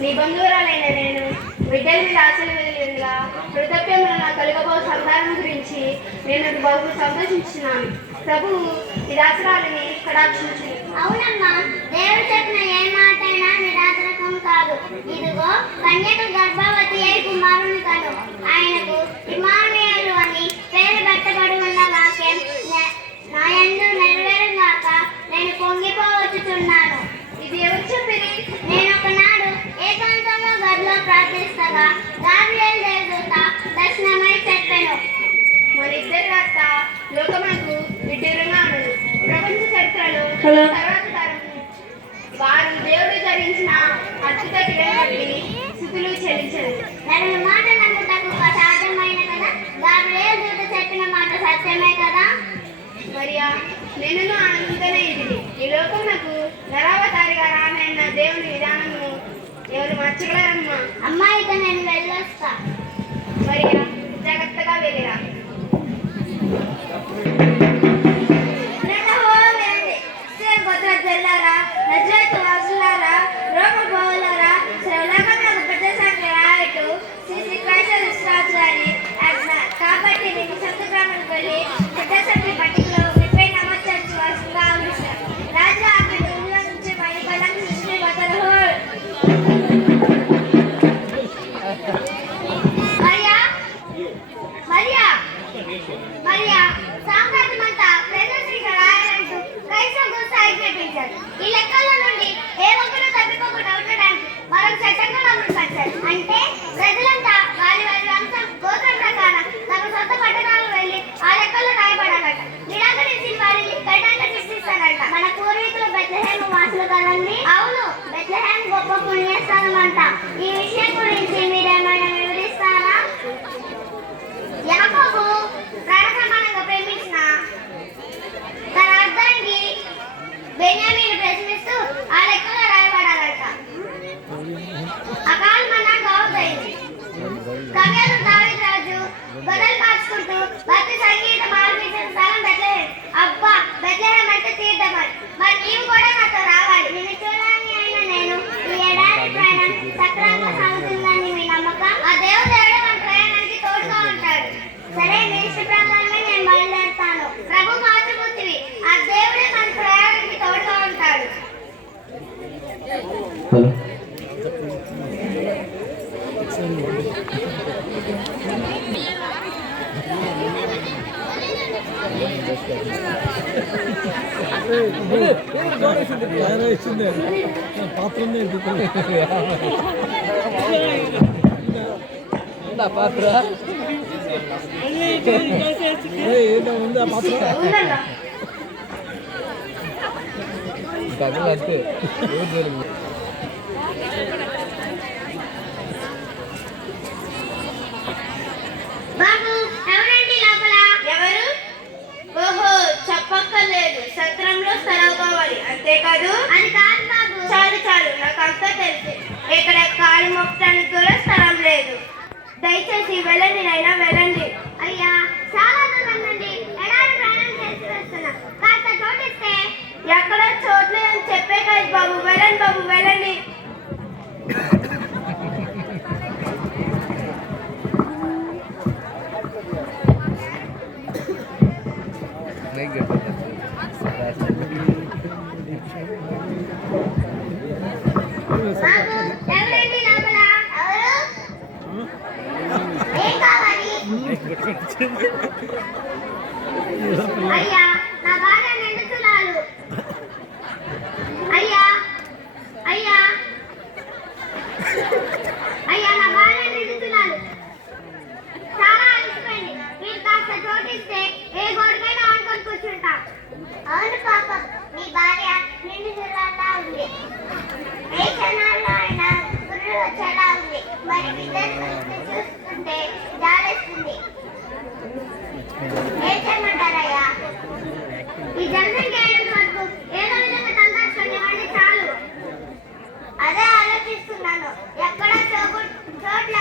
నీ బంధువురాలైన నేను బిడ్డల మీద ఆశలు వెలిగిందిగా వృద్ధాప్యంలో నా కలుగబో సంతానం గురించి నేను బహు సంతోషించున్నాను. ప్రభువు ఈ దాసరాలని కటాక్షించి. అవునమ్మా, దేవుడు చెప్పిన ఏ మాట అయినా నిరాశకం కాదు. ఇదిగో కన్యక గర్భవతి అయి కుమారుని కను, ఆయనకు ఇమ్మానుయేలు అని పేరు పెట్టబడి ఉన్న వాక్యం నా యందు నెరవేరుగాక నేను పొంగిపోవచ్చుచున్నాను. ఇది ఎవరు చెప్పిరి? నేను ఒకనాడు ఏకాంతంలో గదిలో ప్రార్థిస్తగా గాబ్రియేలు దేవదూత దర్శనమై చెప్పెను. మన ఇద్దరి వార్త లోకమునకు విడ్డూరంగా ఉన్నది. ప్రపంచ చరిత్రలో తర్వాత తరం వారు దేవుడు జరిగించిన అద్భుత క్రియలు స్థుతులు చెల్లించదు. నన్ను మాట నమ్ముటకు సాధ్యమైన కదా, గాబ్రియేలు దూత చెప్పిన మాట సత్యమే కదా. మరియా, నేను ఆనందంగానే ఇది ఈ లోకమునకు నరావతారిగా రానన్న దేవుని విధానము ఎవరు మార్చగలరమ్మా? అమ్మాయితో నేను వెళ్ళొస్తా. మరియా, జాగ్రత్తగా వెళ్ళిరా. కాబట్టి మీకు సొంత గ్రామానికి వెళ్ళి పెద్దసంఖ్య పట్టికలో ముప్పై నమోదు వాసంగా ఆవిస్తారు. రాజు ఆమె ఊళ్ళో నుంచి మైబలం సృష్టి వదలు. మరియా మరియా మరియా సామ్రాజ్యమంతా ప్రజాశ్రీగా రాయాలంటూ కైసర్ గుస్తాయి నటించారు. ఈ లెక్కల నుండి ఏ ఒక్కరూ తప్పిపోకుండా ఉండడానికి మరొక చట్టంగా అమలుపరిచారు. అంటే ప్రజలంతా వారి వారి వంశం గోత్రం ప్రకారం తమ సొంత పట్టణాలు వెళ్ళి ఆ లెక్కలు రాయబడాలట. నిరాకరించిన వారిని కఠినంగా శిక్షిస్తారట. మన పూర్వీకులు బెత్లెహేము వాసులు కదండి. అవును, బెత్లెహేము గొప్ప పుణ్యస్థానం అంట. ఈ విషయం గురించి మీరేమైనా వివరిస్తారా? యాకోబు ప్రాణసమానంగా ప్రేమించిన తన అర్థానికి బెన్యామీను ప్రశ్నిస్తూ ఆ లెక్కలో రాయబడాలట. అకాల మన్నా గౌరవైంది. కవ్యాలు దావీదు రాజు గొర్రెలు కాచుకుంటూ భక్తి సంగీతం ఆలపించిన స్థలం బెత్లెహేం. అబ్బా, బెత్లెహేం అంటే తీర్థమని. మరి నీవు కూడా నాతో రావాలి. నిన్ను చూడాలని అయినా నేను ఈ ఏడాది ప్రయాణం సక్రమంగా సాగుతుందని మీ నమ్మకం? ఆ దేవుడు మన ప్రయాణానికి తోడుగా ఉంటాడు. సరే, మీ ఇష్ట ప్రకారమే నేను బయలుదేరుతాను. ప్రభు మాతృమూర్తివి, ఆ దేవుడే మన ప్రయాణానికి తోడుగా ఉంటాడు. పాత్ర ఉందా పాత్ర అంతే. బాబు, ఎవరండి లోపల? ఎవరు? ఓహో, చెప్పక్కర్లేదు. సత్రంలో స్థలం కావాలి అంతేకాదు? అది కాదు బాబు. చాలు చాలు, నాకు అంతా తెలుసు. ఇక్కడ కాలు మొక్కడానికి కూడా స్థలం లేదు. దయచేసి వెళ్ళండి నైనా, వెళ్ళండి. అయ్యా, చాలా దూరం నుండి ఎడారి ప్రయాణం చేసి వస్తున్నా. కాస్త చోటిస్తే. ఎక్కడ చోట్లేదని చెప్పే కాదు బాబు. వెళ్ళండి బాబు, వెళ్ళండి. బాబు, ఎవరండి లోపల? ఎవరు? ఏం కావాలి? అయ్యా, నా భార్య నిండుతున్నారు. అయ్యా అయ్యా అయ్యా, నా భార్య నిండుతున్నారు. చాలా అలసిపోయింది. మీరు కాస్త చోటిస్తే ఏ గోడకైనా ఆనుకొని కూర్చుంటా. అవును పాపం, మీ భార్య నిండుతులాగా ఉంది. ఏ క్షణాల్లో అయినా గుర్రు వచ్చేలా ఉంది. మరి బిడ్డను చూస్తుంటే జాలేస్తుంది. ఏం చేయమంటారయ్యా? ఈ జనసంఖ్య వరకు ఏదో విధంగా తలదాచుకునేవాడిని చాలు. అదే ఆలోచిస్తున్నాను. ఎక్కడ చోట్ల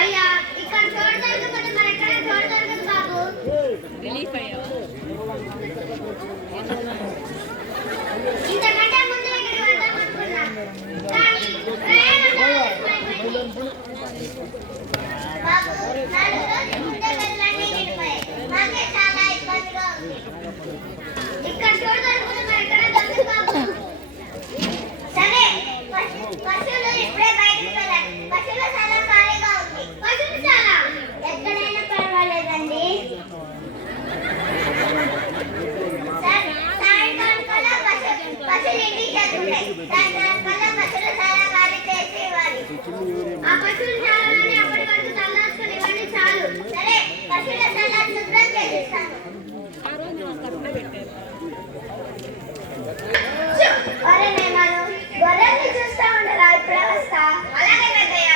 అయ్యా ఇక్కడ చోటు దొరకకపోతే మరి ఎక్కడ చోటు దొరకదు బాబు. ఇంతకంటే ముందు ఇక్కడికి వెళ్దాం అనుకున్నా కానీ ప్రయాణం బాబు 4 రోజుల ముందే వెళ్ళండి వెళ్ళిపోయాయి. మాకే చాలా ఇబ్బందిగా ఉంది. ఇక్కడ చోటు దొరకకపోతే మరి ఎక్కడ దొరకదు బాబు. సరే పశువులు ఇప్పుడే బయటికి వెళ్ళాలి. పశువుల చాలా ఖాళీగా ఉంది. పశువులు చాలా ఎక్కడైనా పర్వాలేదండి. సాయంకాలం కల్లా పశువులు ఇంటికి చేరుకుంటాయి. సాయంకాలం కల్లా పశువులు చాలా ఖాళీ చేసి ఇవ్వాలి. ఆ పశువులు చాలని అప్పటి వరకు తల్లాసుకుని ఇవ్వండి చాలు. సరే పశువుల చాలా శుభ్రం చేసిస్తాను. అరే నేను గొర్రెల్ని చూస్తా ఉండరా ఇప్పుడే వస్తా. అలాగే పెద్దయ్య.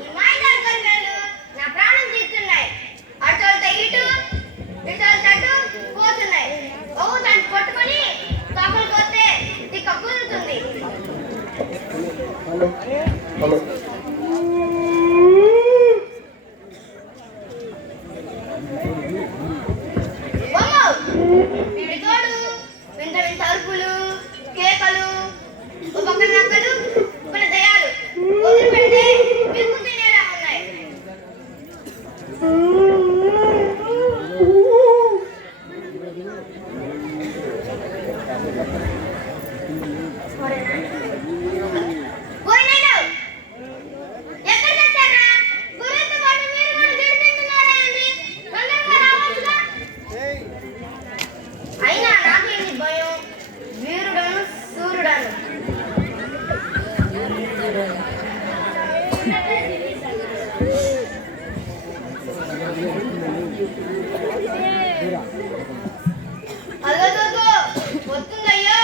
ఈ మైదాన గొర్రెలు నా ప్రాణం తీస్తున్నాయి. అటు ఇటు ఇటు అటు పోతున్నాయి. దాన్ని పట్టుకొని కాకులు కొస్తే తిక్క కుదురుతుంది. తోడు వింత వింత అరుపులు కేకలు ఒక పక్కన నక్కలు కొన్ని దయాలు వదిలి పెడితే పిక్కు తినేలా ఉన్నాయి. ఎక్కడికి వచ్చారా? గుర్రెంత పాటు మీరు కూడా గడి తింటున్నారా అండి? తొందరగా రావచ్చుగా. అయినా నాకేంటి భయం? వీరుడను సూర్యుడను. అదో వస్తుందయ్యో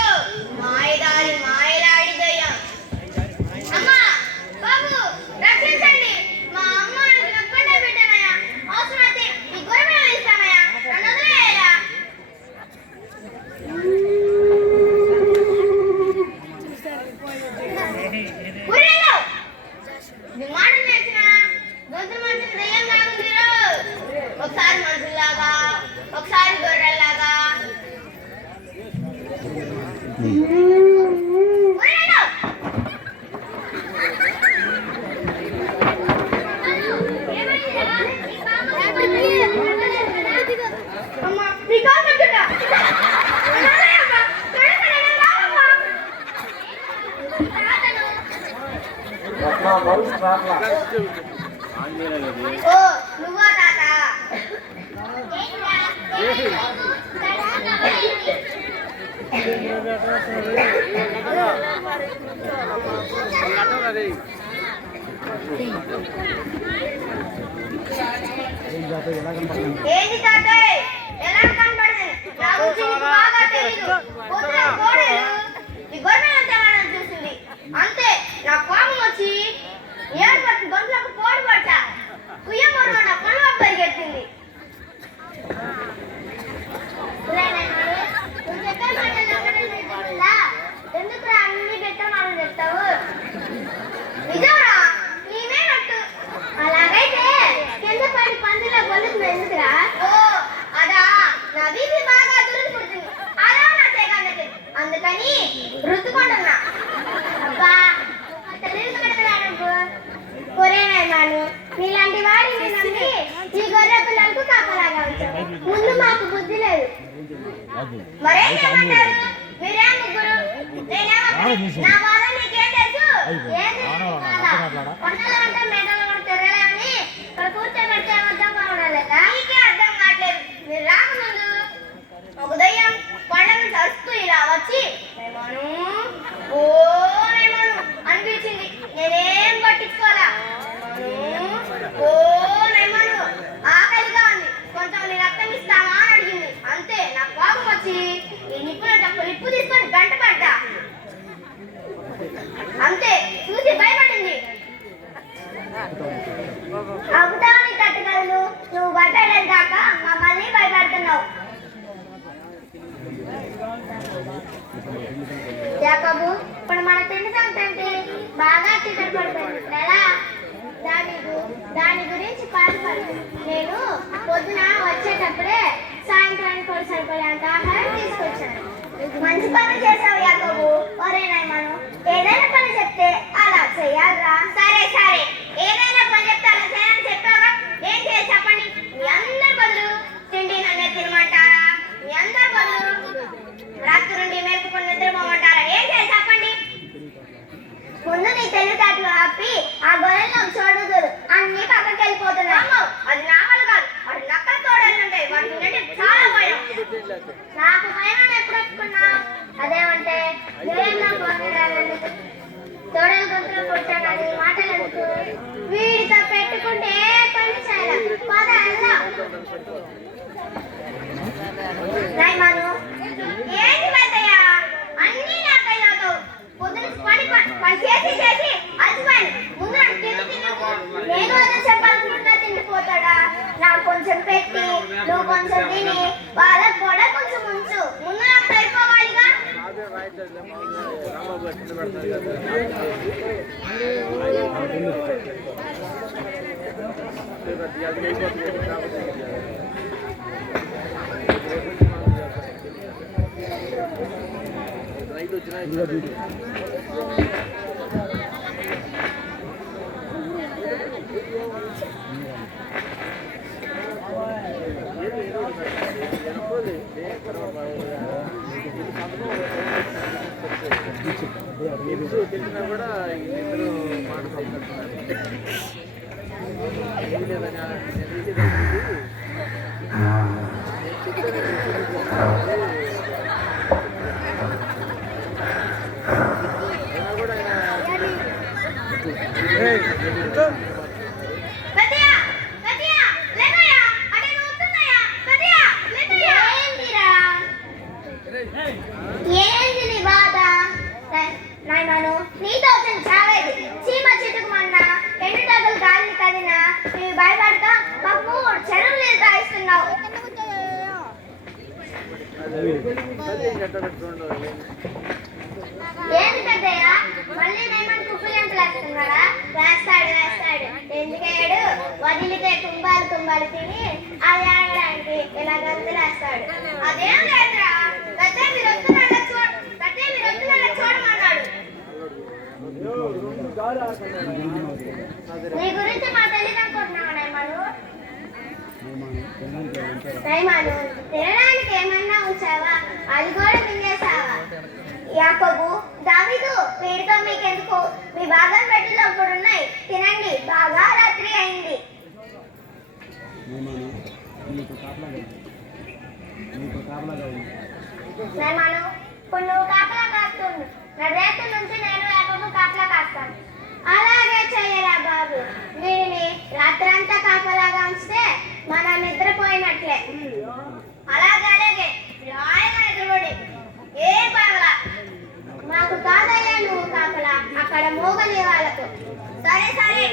మాయదారి మాయలాడి దయ్యం. అమ్మా బాబు రక్షించండి. మా అమ్మ ఒక్కటే బిడ్డనయ్యా. అవసరమైతే ఈ గొర్రెలు ఇస్తామయ్యా. నన్ను వదిలేయ్యా. గుర్రెలు నీ మాట నేర్చిన గొంతు మార్చిన దయ్యం లాగుంది. ఒకసారి మనుషుల్లాగా ఒకసారి గొర్రెల్లాగా. ఓ నువ్వా తాత? ఏంటి తాతయ్య ఎలా కనపడింది? నా గురించి నీకు బాగా తెలీదు. పొద్దున కోడలు ఈ గొర్రెల జవాలను చూసింది. అంతే నా కోపం వచ్చి ఏడుపట్టి గొంతులకు పోటు పట్టా. కుయ్యమూరులో నా పనులు పరిగెత్తింది. నువ్వు చెప్పే మాటలు నమ్మడం ఎందుకు అన్ని పెట్ట మాటలు చెప్తావు? నిజంరా నీవేనట్టు. అలాగైతే కింద పడి పందిలో గొల్లుతుంది ఎందుకురా? ఓ అదా నా వీధి బాగా దురుసు పుడుతుంది. అలా నా తేగన్నది అందుకని రుద్దుకుంటున్నా. అబ్బా కొరేనాను నీలాంటి వాడిని నమ్మి ఈ గొర్రె పిల్లలకు కాపలాగా వచ్చావు. ముందు మాకు బుద్ధి లేదు. మరేం చేయమంటారు? మీరేం ముగ్గురు నా బాధ నీకేం తెలుసు? కొండలు అంటే మెడలు కూడా తిరగలేమని ఇక్కడ కూర్చోబెడితే అర్థం కావడం నీకే అర్థం కావట్లేదు. మీరు రాకముందు ఒక దయ్యం కొండ నుంచి అరుస్తూ ఇలా వచ్చి ఏమను ఓ ఏమను అనిపించింది. నేనేం పట్టించుకోవాలా. ఓ ఏమను ఆకలిగా ఉంది, కొంచెం నీ రక్తం ఇస్తావా అని అడిగింది. అంతే నా కోపం వచ్చి ఈ నిప్పుల నిప్పు తీసుకొని గంట పడ్డా. అంతే చూసి భయపడింది. అవుతామని బాధపడతాను ఎలా దాని గురించి బాధపడు. నేను పొద్దున వచ్చేటప్పుడే సాయంత్రానికి కూడా సరిపడేంత ఆహారం తీసుకొచ్చాను. మంచి పని చేసావు యాకోబు. ఒరే నైమాను, ఏదైనా పని చెప్తే అలా చెయ్యాలరా. సరే సరే, ఏదైనా పని చెప్తే అలా చేయాలని చెప్పావుగా, ఏం చేయాలి చెప్పండి. మీ అందరి బదులు తిండి నన్నే తినమంటారా? మీ అందరి బదులు రాత్రి నుండి మేపుకొని నిద్రపోమంటారా? ఏం చేయాలి చెప్పండి. ముందు నీ తెలివితేటలు ఆపి ఆ గొర్రెలను చూడదు, అన్ని పక్కకి వెళ్ళిపోతున్నాయి. అది నా వల్ల కాదు, అది నక్కల తోడలు ఉంటాయి. వాటి చాలా భయం. నాకు భయం ఎప్పుడు ఒప్పుకున్నా? అదేమంటే తోడలు గొంతులో కొట్టాడని మాటలు ఎందుకు? వీడితో పెట్టుకుంటే ఏ పని చేయాలి. పద వెళ్దాం. నైమాను, ఏంటి పెద్దయ్య అన్నీ నాకయ్యాతో పొద్దున పని చేసి చేసి అలసిపోయాను. ముందు నాకు తిండికు నేను అదే చెప్పాలనుకుంటున్నా. తిండిపోతాడా? నాకు కొంచెం పెట్టి నువ్వు కొంచెం తిని వాళ్ళకు కూడా కొంచెం ఉంచు. ముందు నాకు సరిపోవాలిగా. తెలిసినా కూడా ఇద్దరు మాట్లాడుతున్నారు. ఏంది నీ బాధ? నాయమాను, నీతో వచ్చిన చావేది. చీమ చిటుకుమన్నా ఎండు డబ్బులు గాలిని కదినా నీవు భయపడతా మాకు చెరువు నీళ్ళు తాగిస్తున్నావు. ఏంది పెద్దయ్య, మళ్ళీ నేమని కుప్పలు ఎంతలు వేస్తున్నాడా? వేస్తాడు వేస్తాడు. ఎందుకేడు వదిలితే కుంభాలు తిని అది ఆడడానికి ఇలా గంతులు వేస్తాడు. అదేం లేదురా. మీరు వస్తున్నాడా చూడమన్నాడు. నీ గురించి మా తెలియదు అనుకుంటున్నావా నైమాను? తినడానికి ఏమన్నా ఉంచావా? అది కూడా తినేసావా? యాకోబు, దావీదు, వీడితో మీకెందుకు? మీ భాగం పెట్టిలో ఇప్పుడు ఉన్నాయి, తినండి. బాగా రాత్రి అయింది. నైమాను, ఇప్పుడు నువ్వు కాపలా కాస్తుండు. నా రేపు నుంచి నేను యాకోబు కాపలా కాస్తాను. అలాగే చెయ్యరా బాబు. వీడిని రాత్రంతా కాపలాగా ఉంచితే మనం నిద్రపోయినట్లే. అలాగే రాయగా నిద్రపోడి ఏ పగలా. మాకు కాదయ్యా నువ్వు కాపలా, అక్కడ మోగని వాళ్ళకు. సరే సరే.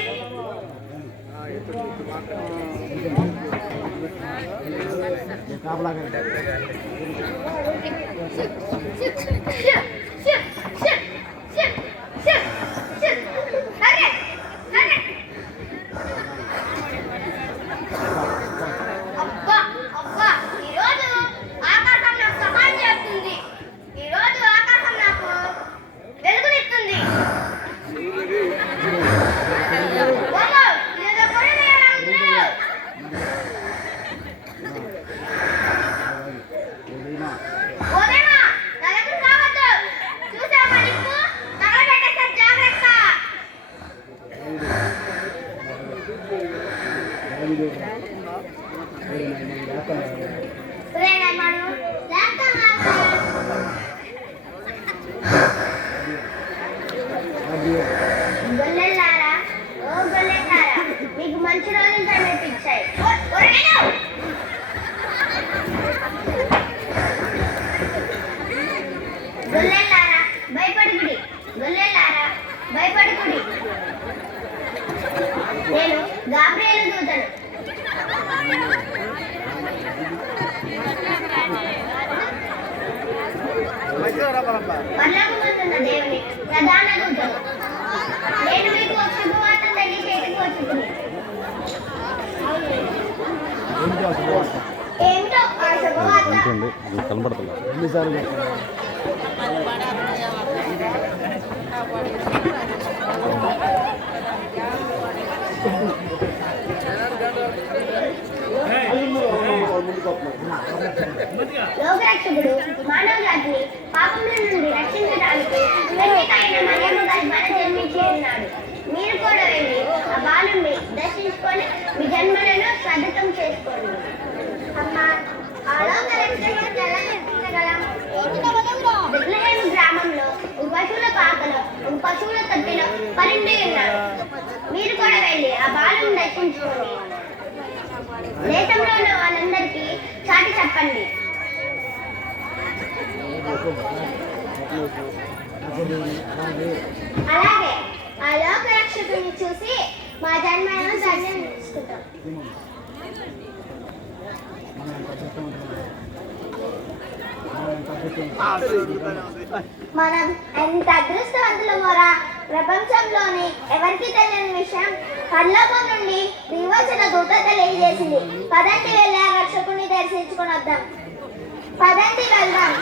అబ్బా, ఈరోజు ఆకాశం నాకు సహాయం చేస్తుంది. ఈరోజు ఆకాశం నాకు వెలుగునిస్తుంది. గొల్లెల్లారా, ఓ గొల్లెల్లారా, మీకు మంచి రోజులు కనిపించాయి. గొల్లెల్లారా భయపడుకుడి, గొల్లెల్లారా భయపడుకుడి. నేను గాబ్రియేలు దూతను. పరలోకమందున్న దేవుని ప్రధాన దూతను. నేను మీకు కనపడుతున్నారు. ఎన్నిసార్లు లోకరక్షకుడు మానవ జాతిని పాపముల నుండి రక్షించడానికి వెంకటైన మరియమ్మ గారి మన జన్మించి ఉన్నాడు. మీరు కూడా వెళ్ళి ఆ బాలుని దర్శించుకొని మీ జన్మలను సద్దుతం చేసుకోండి. అమ్మా, ఆ లోకరక్షకుడు ఎలా నిర్మించగలం? బెత్లెహేము గ్రామంలో ఒక పశువుల పాకలో ఒక పశువుల తొట్టిలో పరిండి ఉన్నాడు. మీరు కూడా వెళ్ళి ఆ బాలుని దర్శించుకొని దేశంలో ఉన్న వాళ్ళందరికీ చాటి చెప్పండి. అలాగే ఆ లోక రక్షకుని చూసి మా జన్మను ధన్యం చేసుకుంటాం. మనం ఎంత అదృష్టవంతులమోరా. ప్రపంచంలోని ఎవరికి తెలియని విషయం పరలోకం నుండి దివచన దూత తెలియజేసింది. పదండి వెళ్ళి ఆ రక్షకుని దర్శించుకొని వద్దాం. పదండి వెళ్దాం.